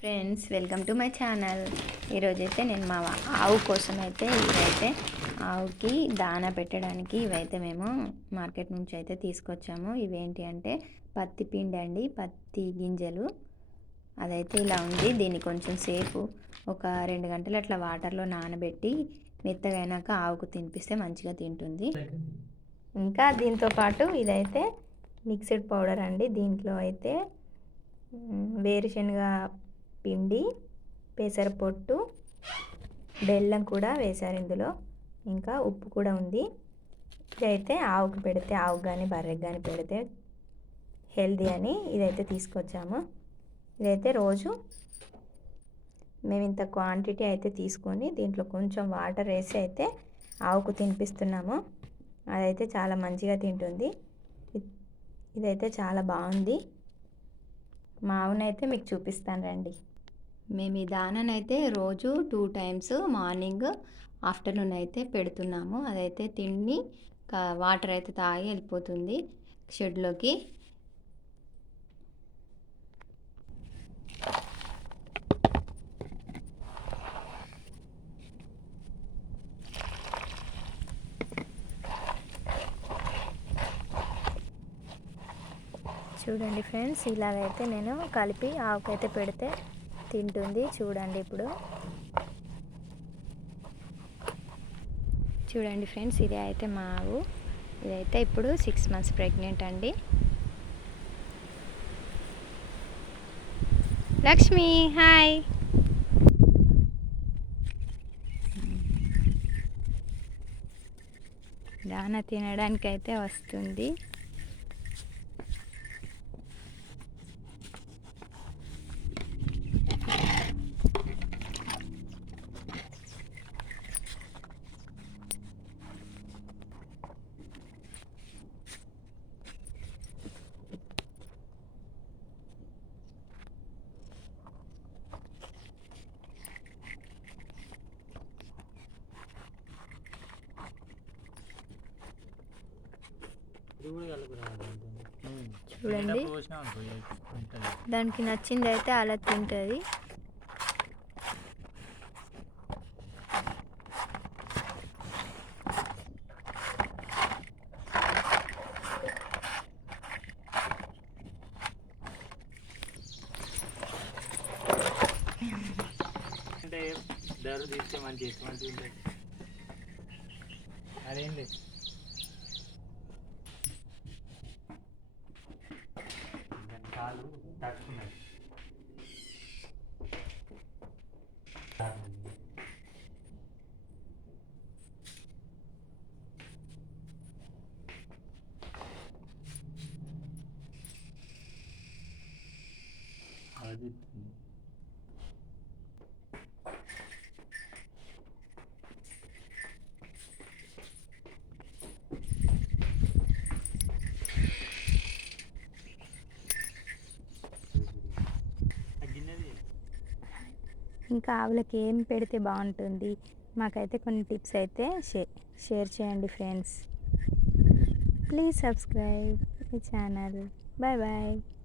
Friends welcome to my channel ఈరోజైతే నేను మా ఆవు కోసం అయితే ఇవైతే ఆవుకి దానా పెట్టడానికి ఇవైతే మేము మార్కెట్ నుంచి అయితే తీసుకొచ్చాము. ఇవేంటి అంటే పత్తి పిండి అండి పత్తి గింజలు. అదైతే ఇలా ఉంది. దీన్ని కొంచెం సేపు ఒక రెండు గంటలు అట్లా వాటర్లో నానబెట్టి మెత్తగా ఆవుకు తినిపిస్తే మంచిగా తింటుంది. ఇంకా దీంతో పాటు ఇదైతే మిక్స్డ్ పౌడర్ అండి. దీంట్లో అయితే వేరుశనగ పిండి పెసరపొట్టు బెల్లం కూడా వేశారు ఇందులో. ఇంకా ఉప్పు కూడా ఉంది. ఇదైతే ఆవుకు పెడితే ఆవుకు కానీ బర్రెకి కానీ పెడితే హెల్దీ అని ఇదైతే తీసుకొచ్చాము. ఇదైతే రోజు మేము ఇంత క్వాంటిటీ అయితే తీసుకొని దీంట్లో కొంచెం వాటర్ వేసి అయితే ఆవుకు తినిపిస్తున్నాము. అదైతే చాలా మంచిగా తింటుంది. ఇదైతే చాలా బాగుంది. మావునైతే మీకు చూపిస్తాను రండి. మేము ఈ దాననైతే రోజు టూ టైమ్స్ మార్నింగ్ ఆఫ్టర్నూన్ అయితే పెడుతున్నాము. అదైతే తిండి వాటర్ అయితే తాగి వెళ్ళిపోతుంది షెడ్లోకి. చూడండి ఫ్రెండ్స్ ఇలాగైతే నేను కలిపి ఆవుకైతే పెడితే తింటుంది. చూడండి ఇప్పుడు. చూడండి ఫ్రెండ్స్ ఇది అయితే మా ఆవు. ఇదైతే ఇప్పుడు సిక్స్ మంత్స్ ప్రెగ్నెంట్ అండి. లక్ష్మి హాయ్. దాన తినడానికి అయితే వస్తుంది. చూడండి. దానికి నచ్చింది అయితే అలా తింటుంది. అంటే ధర తీస్తే మంచి మంచి ఉంటుంది. అదేంటి దాని Hadi. ఇంకా ఆవులకి ఏం పెడితే బాగుంటుంది? మాకైతే కొన్ని టిప్స్ అయితే షేర్ షేర్ చేయండి friends. Please subscribe my channel. Bye bye.